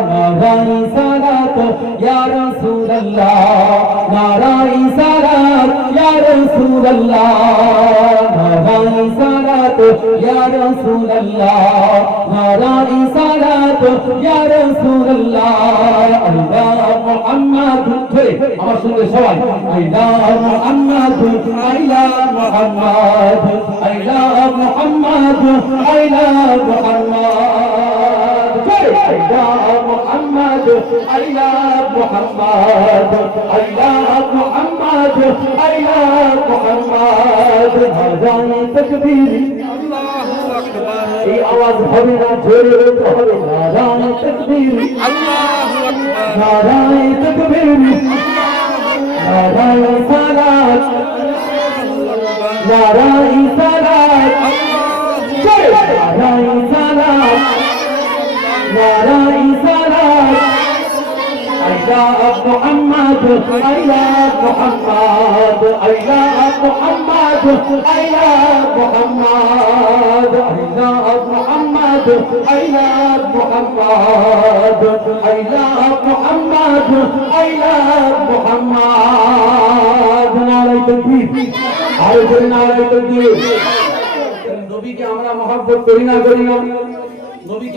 নারাই সালাত ইয়া রাসূলুল্লাহ নারাই সালাত ইয়া রাসূলুল্লাহ নারাই সালাত ইয়া রাসূলুল্লাহ নারাই সালাত ইয়া রাসূলুল্লাহ আল্লাহ মুহাম্মদ আমার সঙ্গে সবাই আল্লাহ মুহাম্মদ আল্লাহ মুহাম্মদ আল্লাহ মুহাম্মদ আল্লাহ মুহাম্মদ আল্লাহ মুহাম্মদ আল্লাহ মুহাম্মদ আল্লাহ মুহাম্মদ আল্লাহ মুহাম্মদ নারায়ে তাকবীর আল্লাহু আকবার এই আওয়াজ হবে না জোরে বলতে হবে নারায়ে তাকবীর আল্লাহু আকবার নারায়ে তাকবীর নারায়ে সালাত নারায়ে সালাত নারায়ে সালাত নারায়ে সালাত আল্লাহ মুহাম্মদ আল্লাহ মুহাম্মদ আল্লাহ মুহাম্মদ আল্লাহ মুহাম্মদ আল্লাহ মুহাম্মদ আল্লাহ মুহাম্মদ আল্লাহ মুহাম্মদ আল্লাহ মুহাম্মদ নারায়ে তাকবীর আর নারায়ে তাকবীর নবীকে আমরা মহব্বত করি না নবীকে